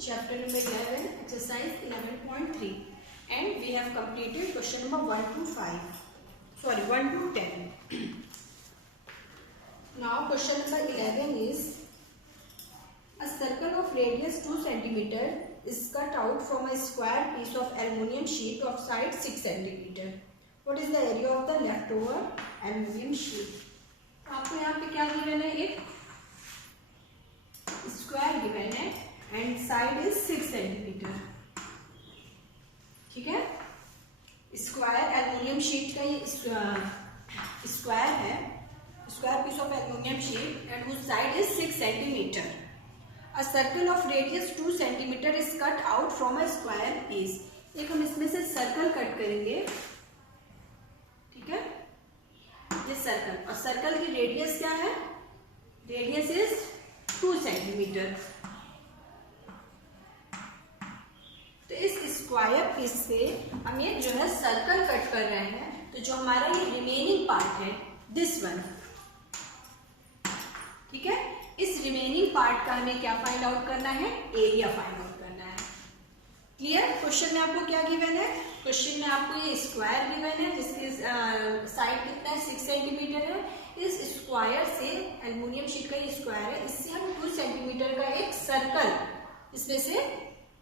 chapter number 11, exercise 11.3, and we have completed question number 1 to 5. Sorry, 1 to 10. Now question number 11 is, a circle of radius 2 cm is cut out from a square piece of aluminium sheet of side 6 cm. What is the area of the leftover aluminium sheet? आपको यहाँ पे क्या given है, एक square given है and side is 6 centimetre. ठीक है, square aluminium sheet का ये स्क्वायर है, square piece of aluminium sheet and whose side is 6 centimetre. A circle of radius 2 centimetre is cut out from a square piece. एक हम इसमें से सर्कल कट करेंगे. ठीक है, ये सर्कल, और सर्कल की रेडियस क्या है, रेडियस इज 2 सेंटीमीटर. तो इस स्क्वायर पीस से हम ये जो है सर्कल कट कर रहे हैं, तो जो हमारा ये रिमेनिंग पार्ट है दिस वन. ठीक है, इस रिमेनिंग पार्ट का हमें क्या फाइंड आउट करना है, एरिया फाइंड आउट करना है. क्लियर? क्वेश्चन में आपको क्या गिवन है, क्वेश्चन में आपको ये स्क्वायर गिवन है जिसकी साइड कितना है, 6 सेंटीमीटर है. इस स्क्वायर से, एल्युमिनियम शीट का ये स्क्वायर है, इससे हम 2 सेंटीमीटर का एक सर्कल इसमें से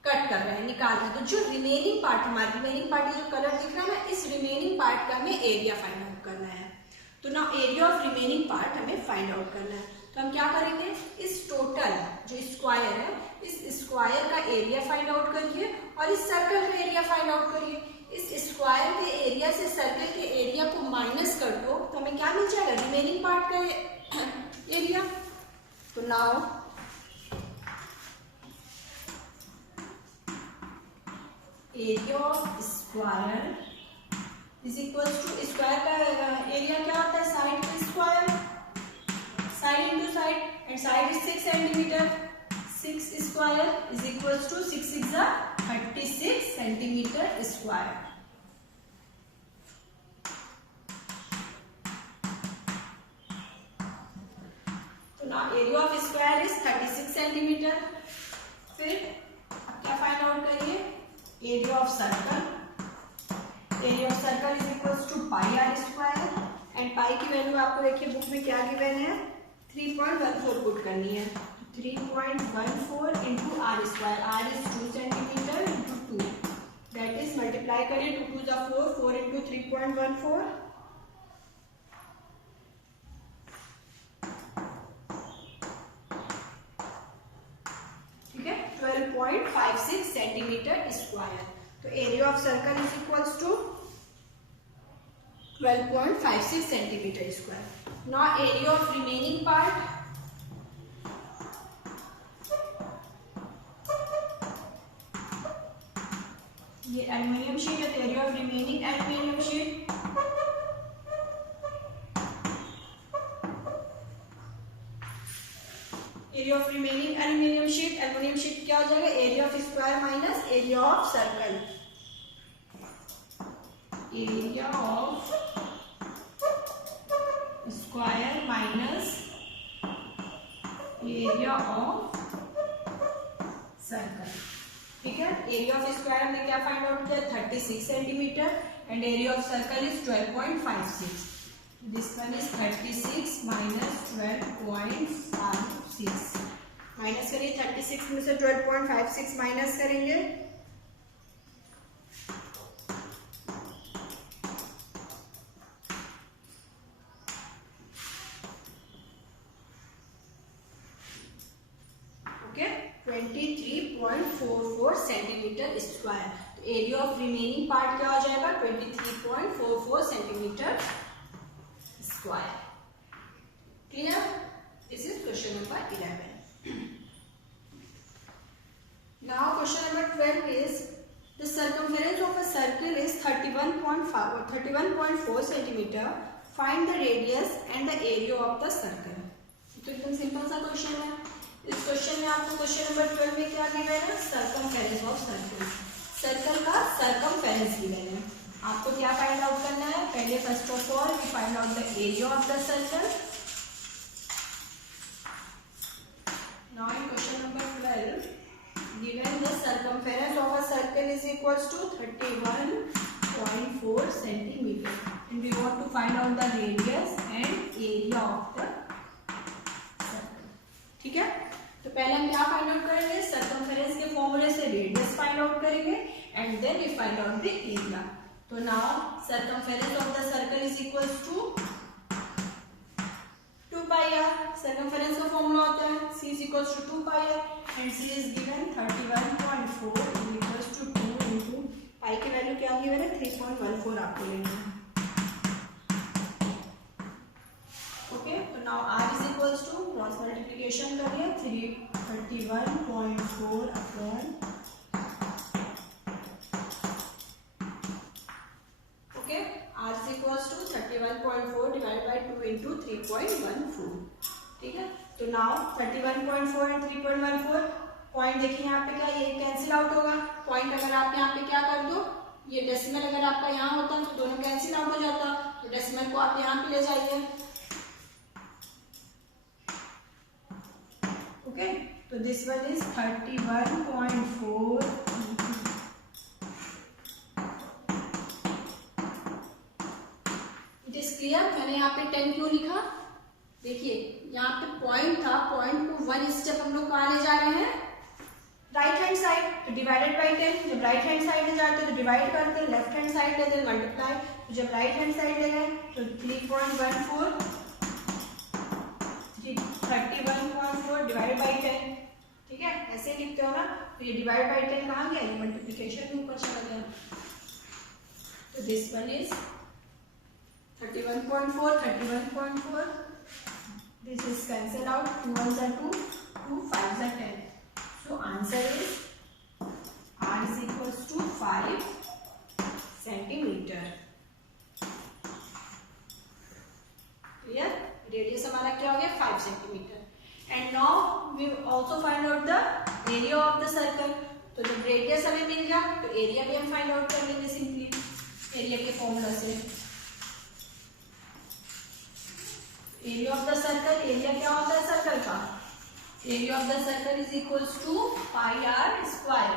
कट कर रहे हैं, निकाल रहे हैं. तो जो रिमेनिंग पार्ट, हमारा रिमेनिंग पार्ट जो कलर दिख रहा है ना, इस रिमेनिंग पार्ट का हमें एरिया फाइंड आउट करना है. तो ना एरिया ऑफ रिमेनिंग पार्ट हमें फाइंड आउट करना है. तो हम क्या करेंगे, इस टोटल जो स्क्वायर है, इस स्क्वायर का एरिया फाइंड आउट करिए और इस सर्कल का एरिया फाइंड आउट करिए. इस स्क्वायर के एरिया से सर्कल के एरिया को माइनस कर दो तो हमें क्या मिल जाएगा, रिमेनिंग पार्ट का एरिया. तो now area of square is equal to, square का एरिया क्या होता है, साइड का square, side into side, and side is 6 centimetre. 6 square is equal to 6 6 36 centimetre square. तो ना area of square is 36 centimetre. फिर अब क्या फाइंड आउट करिए, area of circle. Area of circle is equal to pi r square, and pi की value आपको देखिए book में क्या गिवन है, 3.14 पुट करनी है. 3.14 into r square, r is 2 centimetre into 2, that is multiply करिए, 2 2 जा 4, 4 इंटू 3.14, ठीक है, 12.56 सेंटीमीटर स्क्वायर. तो area of circle is equals to 12.56 centimetre square. Now area of remaining part, ये एल्युमिनियम शीट है, area of remaining aluminium sheet, area of remaining aluminium sheet, aluminium sheet क्या हो जाएगा, area of square minus area of circle. Area of square minus area of circle. ठीक है, area of square हमने क्या find out किया, 36 centimetre, and area of circle is 12.56. This one is 36 minus 12.56. Minus करिए, 36 में से 12.56 माइनस करेंगे, okay, 23.44 centimetre square. तो एरिया ऑफ रिमेनिंग पार्ट क्या हो जाएगा, 23.44 centimetre square. Clear? This is question number 11. Now question number 12 is, the circumference of a circle is 31.4 centimetre. Find the radius and the area of the circle. तो एकदम simple सा question है. इस question में आपको क्वेश्चन नंबर 12 में क्या given है, सर्कमफेरेंस ऑफ सर्कल. सर्कल का सर्कमफेरेंस गिवन है. आपको क्या फाइंड आउट करना है, पहले first of all we find out the area of the circle. Now in question number 12 given the circumference of a circle is equals to 31.4 centimeter and we want to find out the radius and area of the circle. ठीक है, तो पहले हम क्या find out करेंगे, circumference के फॉर्मूले से रेडियस फाइंड आउट करेंगे and then we find out the area. तो now circumference of the circle is equals to 2 pi r. Circumference का फॉर्मूला होता है c is equals to 2 pi r and c is given 31.4 equals to 2 into pi की value क्या given है 3.14 आपको लेना है. ओके, तो now r is equals to cross multiplication करिए 31.4 upon okay r is equals to 31.4 divided by 2 into 3.14. ठीक है, तो नाउ 31.4 एंड 3.14 पॉइंट देखिए यहाँ पे क्या, ये कैंसिल आउट होगा. पॉइंट अगर आप यहाँ पे क्या कर दो, ये डेसिमल अगर आपका यहाँ होता तो दोनों कैंसिल आउट हो जाता, तो डेसिमल को आप यहाँ पे ले जाइए. ओके, तो this one is 31.4 it is clear. मैंने यहाँ पे 10 क्यों लिखा, देखिए यहाँ पे पॉइंट था, पॉइंट को 1 स्टेप हम लोग कहाँ ले जा रहे हैं, राइट हैंड साइड, तो डिवाइडेड बाय 10. जब राइट हैंड साइड ले जाते हैं तो डिवाइड करते हैं, लेफ्ट हैंड साइड लेते हैं मल्टीप्लाई. तो जब राइट हैंड साइड ले गए तो 3.14 31.4 डिवाइडेड बाय 10. ठीक है, ऐसे लिखते हो ना, तो ये डिवाइड बाय 10 कहाँ गया, ये मल्टीप्लिकेशन में ऊपर चला गया. तो this one is 31.4. This is cancel out. 2 ones are 2, 2 5s are 10. So answer is r is equals to 5 centimeter. Clear? Radius हमारा क्या हो गया 5 centimeter. And now we also find out the area of the circle. तो जब radius हमें मिल गया तो area भी हम find out कर लेंगे simply area के फॉर्मूला से. Area of the circle, area क्या होता है सर्कल का, area of the circle is equals to pi r square.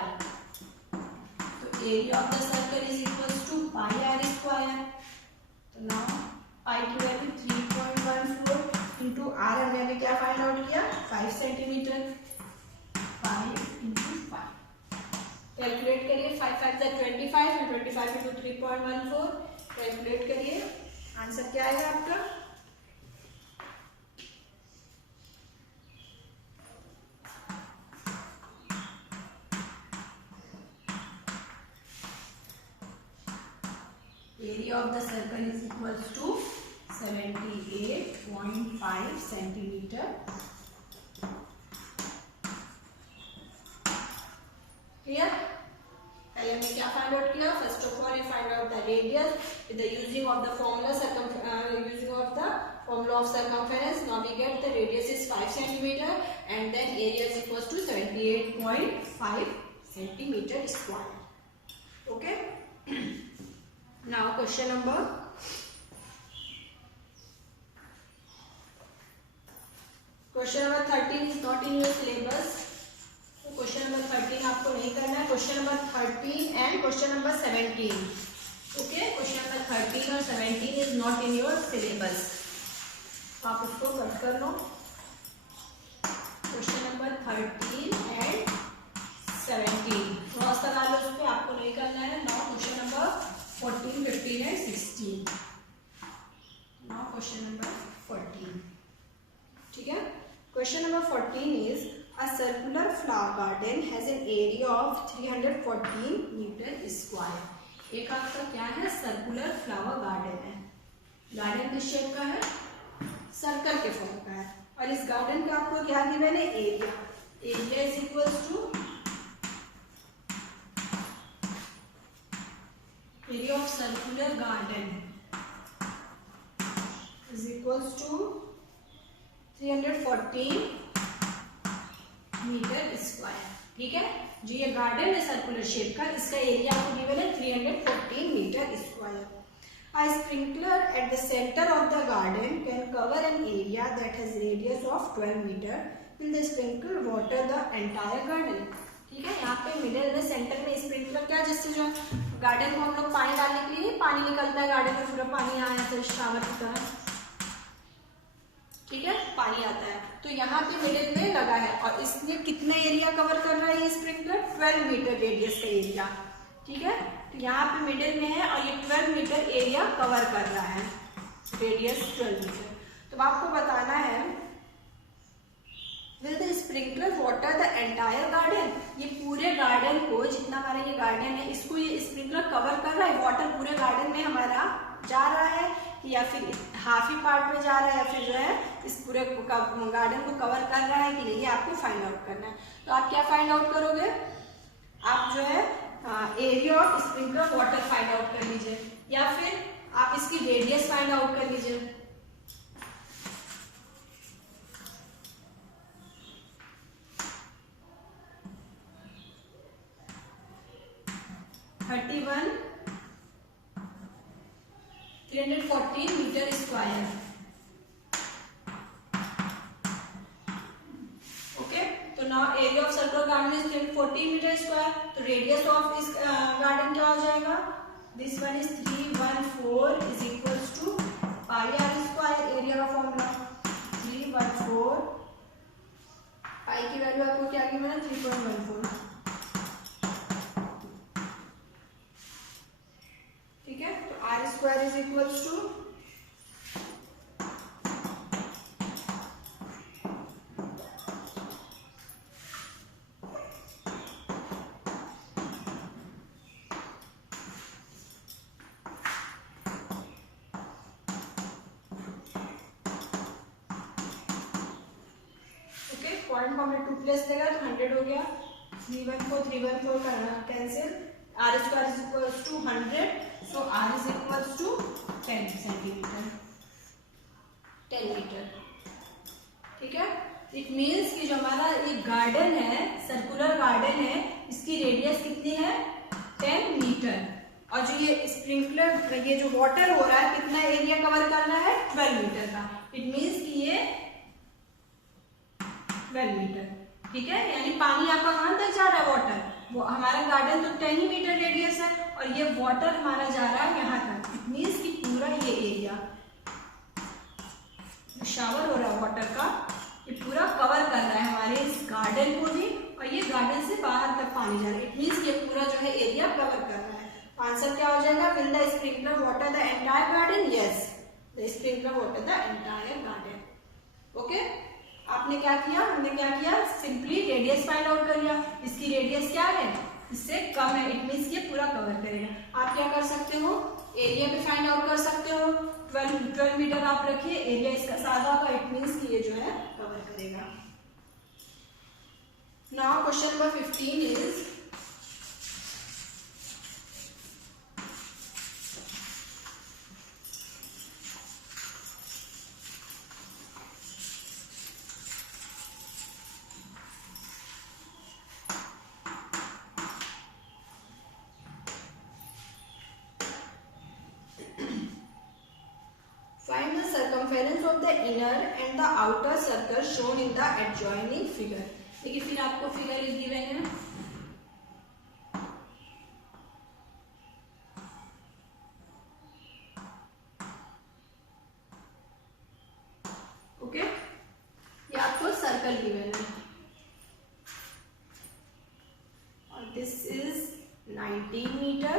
तो area of the circle is equals to pi r square. तो नाउ पाई की value 3.14 into are हमने क्या find out किया 5 सेंटीमीटर. 5 इंटू 5 कैलकुलेट करिए, 5 5 25 और 25 into 3.14 calculate करिए, answer क्या आएगा आपका. Area of the circle is equals to 78.5 centimeter. Clear? पहले हमने क्या फाइंड आउट किया, first of all we find out the radius with the using of the formula of circumference. Now we get the radius is 5 centimeter and then area is equals to 78.5 centimeter square. Okay. Now question number 13 is not in your syllabus. So question number 13 आपको नहीं करना है. Question number 13 and question number 17. Okay, question number 13 और 17 is not in your syllabus. आप उसको cut कर लो. Question number 13 and 17 cross लगा लो उस पे, आपको नहीं करना है. Now question number 14, 15 and 16. Now question number 14. ठीक है. Question number 14 is a circular flower garden has an area of 314 meter square. एक आपका क्या है, सर्कुलर फ्लावर गार्डन है. गार्डन किस शेप का है, सर्कल के फॉर्म का है. और इस गार्डन का आपको क्या गिवन है, area. Area is equals to area of circular garden is equals to 314 metre square. ठीक है जी, ये गार्डन है सर्कुलर शेप का, इसका एरिया आपको गिवन है 314 metre square. A sprinkler at the center of the garden can cover an area that has radius of 12 meter. Will the sprinkler water the entire garden? ठीक है। यहाँ पे middle में centre में स्प्रिंकलर क्या, जिससे जो गार्डन को हम लोग पानी डालने के लिए पानी निकलता है, गार्डन में पूरा पानी आया तो शावर की तरह, ठीक है, पानी आता है। तो यहाँ पे मिडिल में लगा है और इसने कितना एरिया कवर कर रहा है ये स्प्रिंकलर, 12 मीटर रेडियस का एरिया, ठीक है। तो यहाँ पे मिडिल में है और ये 12 मीटर एरिया कवर कर रहा है, रेडियस 12 मीटर। तो आपको बताना है will the sprinkler water the entire garden, ये पूरे गार्डन को, जितना हमारा ये गार्डन है इसको ये स्प्रिंकलर कवर कर रहा है, वाटर पूरे गार्डन में हमारा जा रहा है कि या फिर हाफ ही पार्ट में जा रहा है, या फिर जो है इस पूरे गार्डन को कवर कर रहा है कि नहीं, ये आपको फाइंड आउट करना है। तो आप क्या फाइंड आउट करोगे, आप जो है area of sprinkler water find out कर लीजिए, या फिर आप इसकी रेडियस फाइंड आउट कर लीजिए। 314 मीटर स्क्वायर, ओके। तो now area of circular garden is 314 metre square, तो रेडियस ऑफ इस गार्डन क्या हो जाएगा, this one is 314 is equals to pi r square, area का फॉर्मूला 314, पाई की वैल्यू आपको क्या गिवन है 3.14, ठीक है। तो r square is equals to point को हमने 2 प्लेस देगा तो 100 हो गया, 314 cancel, r square is equals to 100, so r is equals to 10 centimetre, 10 metre, ठीक है। इट मीन्स कि जो हमारा ये गार्डन है, सर्कुलर गार्डन है, इसकी रेडियस कितनी है 10 मीटर, और जो ये स्प्रिंकलर, ये जो वाटर हो रहा है कितना एरिया कवर करना है 12 मीटर का, इट मीन्स कि ये 12 मीटर, ठीक है। यानी पानी आपका कहां तक जा रहा है, वाटर, वो हमारा गार्डन तो 10 ही मीटर रेडियस है और ये वाटर हमारा जा रहा है यहाँ तक, इट मीन्स कि पूरा ये एरिया शावर हो रहा है वाटर का, ये पूरा कवर कर रहा है हमारे इस गार्डन को भी, और ये गार्डन से बाहर तक पानी जा रहा है, इट मीन्स ये पूरा जो है एरिया कवर कर रहा है। आंसर क्या हो जाएगा, will the sprinkler water the entire garden, yes the sprinkler water the entire garden, okay. आपने क्या किया, हमने क्या किया, सिंपली रेडियस फाइंड आउट कर लिया, इसकी रेडियस क्या है, इससे कम है, इट मींस ये पूरा कवर करेगा। आप क्या कर सकते हो, एरिया भी फाइंड आउट कर सकते हो, 12 मीटर आप रखिए, एरिया इसका सादा होगा, इट मींस कि ये जो है कवर करेगा। Now question number 15 is find the circumference of the inner and the outer circle shown in the adjoining figure। देखिए फिर आपको फिगर इज गिवन है, ओके, ये आपको सर्कल गिवन है और this is 19 metre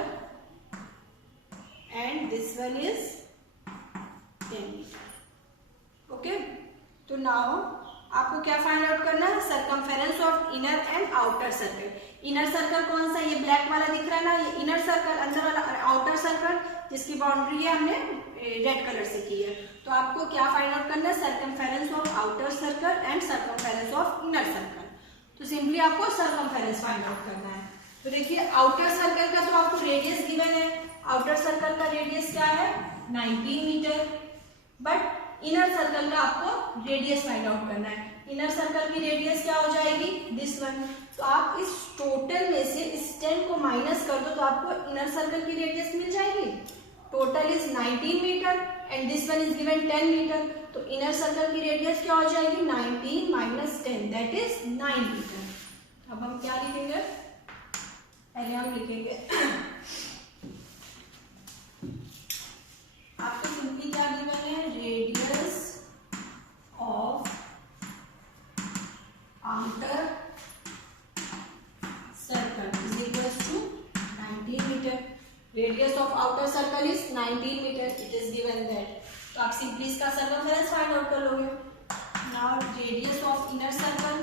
and this one is 10 metre, okay. तो now आपको क्या फाइंड आउट करना है, circumference of inner and outer circle. Inner circle कौन सा, ये ब्लैक वाला दिख रहा है ना, ये इनर सर्कल, अंदर वाला आउटर सर्कल जिसकी बाउंड्री है हमने रेड कलर से की है। तो आपको क्या फाइंड आउट करना है, circumference of outer circle and circumference of inner circle. तो सिंपली आपको सर्कमफेरेंस फाइंड आउट करना है। तो देखिए आउटर सर्कल का तो आपको रेडियस गिवन है, आउटर सर्कल का रेडियस क्या है 19 मीटर, बट इनर सर्कल का आपको रेडियस फाइंड आउट करना है। इनर सर्कल की रेडियस क्या हो जाएगी, दिस वन। तो आप इस टोटल में से इस 10 को माइनस कर दो तो आपको इनर सर्कल की रेडियस मिल जाएगी। Total is 19 metre and this one is given 10 metre, तो इनर सर्कल की रेडियस क्या हो जाएगी 19 माइनस 10 दैट इज 9 मीटर। अब हम क्या लिखेंगे, पहले हम लिखेंगे आपको सिंपली क्या गिवन है, radius of outer circle is equals to 19 metre. Radius of outer circle is 19 metre, it is given that. तो आप सिंपली इसका सर्कमफेरेंस फाइंड आउट कर लोगे। नाउ radius of inner circle,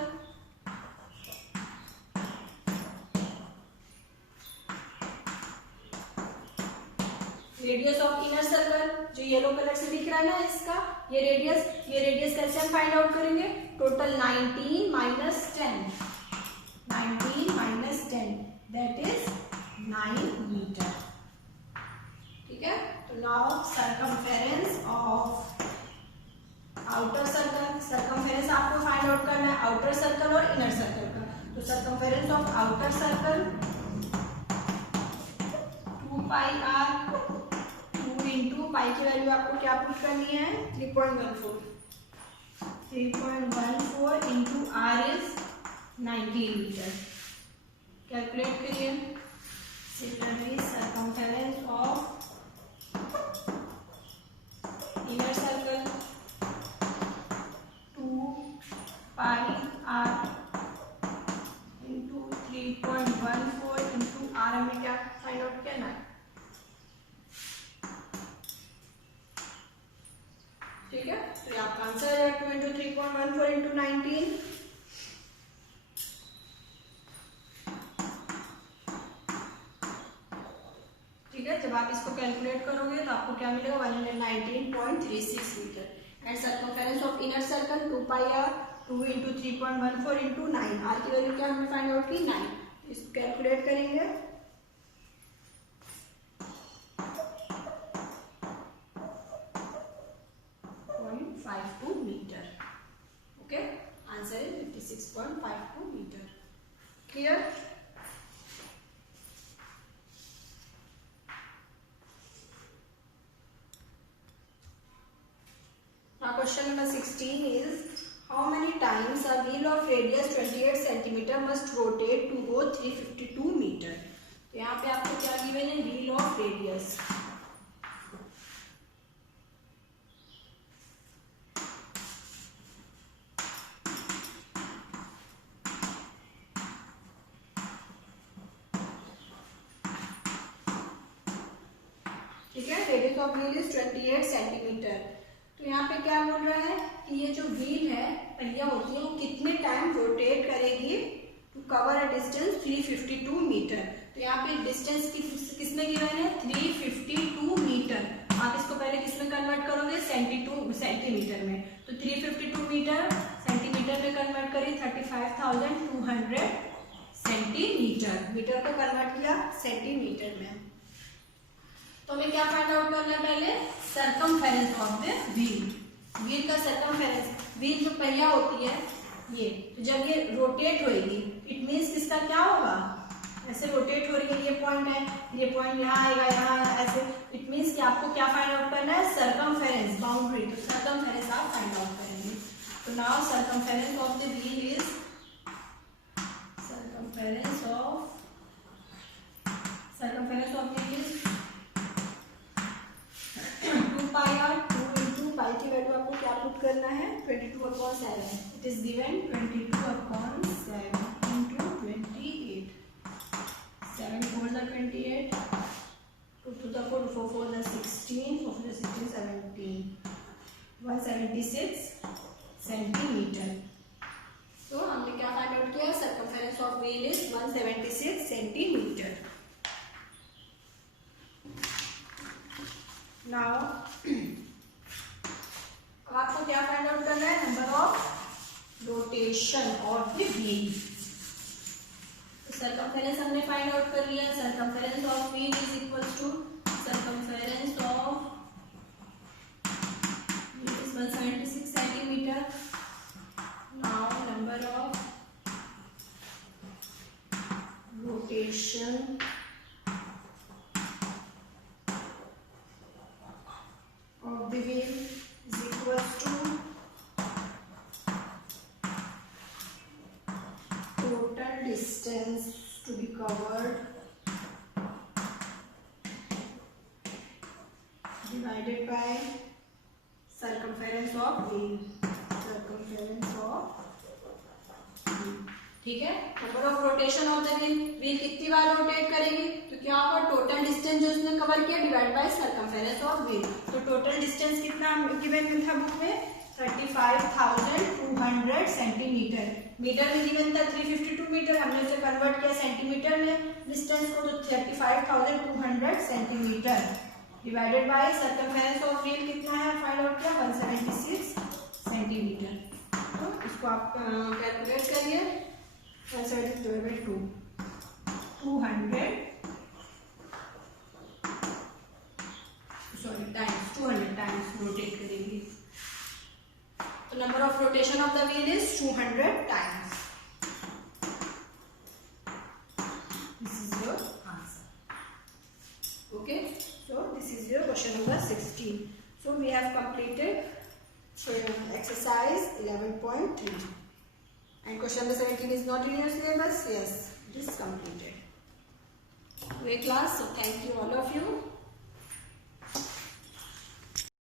radius of inner circle जो yellow colour से दिख रहा है ना इसका, ये रेडियस कैसे हम फाइंड आउट करेंगे, total 19 minus 10, 19 minus 10 that is 9 metre. ठीक है, तो now circumference of outer circle, circumference आपको फाइंड आउट करना है आउटर सर्कल और इनर सर्कल का। तो circumference of outer circle 2 pi r, 2 into pi की वैल्यू आपको क्या पुट करनी है, 3.14, 3.14 into r is 19 metre. Calculate करिए। Similarly circumference of inner circle 2 pi r into 3.14 into r, हमें क्या फाइंड आउट करना है, ठीक है। तो ये आपका आंसर है 2 इंटू 3.14 इंटू 19। ठीक है, जब आप इसको कैलकुलेट करोगे तो आपको क्या मिलेगा, 119.36 metre. And circumference of inner circle 2 pi r, 2 into 3.14 into 9, r की वैल्यू क्या हमने फाइंड आउट की, 9। इसको कैलकुलेट करेंगे, 0.52 metre. Okay, answer is 56.52 metre. Clear. Now question number 16 is how many times a wheel of radius 28 cm must rotate to go 352 meter। तो यहाँ पे आपको क्या गिवन है, व्हील ऑफ रेडियस। ठीक है, radius of wheel is 28 centimetre. तो यहाँ पे क्या बोल रहा है कि ये जो व्हील है, पहिया होती है, वो कितने टाइम रोटेट करेगी to cover a distance 352 metre. तो यहाँ पे डिस्टेंस किसमें गिवन है, 352 मीटर। आप इसको पहले किसमें कन्वर्ट करोगे, सेंटीमीटर में। तो 352 मीटर सेंटीमीटर में कन्वर्ट करिए, 35,200 सेंटीमीटर। मीटर को कन्वर्ट किया सेंटीमीटर में। तो हमें क्या फाइंड आउट करना है, पहले circumference of the wheel. Wheel का सर्कमफेरेंस, व्हील जो पहिया होती है ये, तो जब ये रोटेट होएगी, इट मींस इसका क्या होगा, ऐसे रोटेट हो रही है, ये पॉइंट है, ये पॉइंट यहाँ आएगा, यहाँ ऐसे, इट मींस कि आपको क्या फाइंड आउट करना है, सर्कमफेरेंस, बाउंड्री। तो सर्कमफेरेंस आप फाइंड आउट करेंगे। तो now circumference of the wheel is circumference of wheel is 2 pi r, 2 into pi की वैल्यू आपको क्या पुट करना है, 22/7। It is given 22/7 into 28, 7 4 are 28, 2 to the 4, 4 4 are 16, 4 4 are 16, 17, 176 centimetre. तो हमने क्या फाइंड आउट किया, circumference of wheel is 176 centimetre. Now अब आपको क्या फाइंड आउट करना है, number of rotation of the wheel. Circumference हमने फाइंड आउट कर लिया। Circumference of wheel is equals to circumference of wheel is 176 centimetre. Now number of rotation of the wheel is equals to total distance distance to be covered divided by circumference of wheel. Circumference of wheel. ठीक है, number of rotation of the wheel, wheel कितनी बार rotate करेगी, तो क्या होगा, total distance जो उसने cover किया divide by circumference of wheel. तो टोटल डिस्टेंस कितना गिवन था बुक में, 35,200 सेंटीमीटर। मीटर में गिवन था 352 मीटर, हमने उसे कन्वर्ट किया सेंटीमीटर में डिस्टेंस को, तो 35,200 centimetre divided by circumference of wheel कितना है फाइंड आउट किया, 176 सेंटीमीटर। तो इसको आप कैलकुलेट करिए, 200 टाइम्स रोटेट करेंगे, तो number of rotation of the wheel is 200 times. This is your answer. Okay, so this is your question number 16. So we have completed exercise 11.3 and question number 17 is not in your syllabus. Yes, it is completed. Great class, so thank you all of you.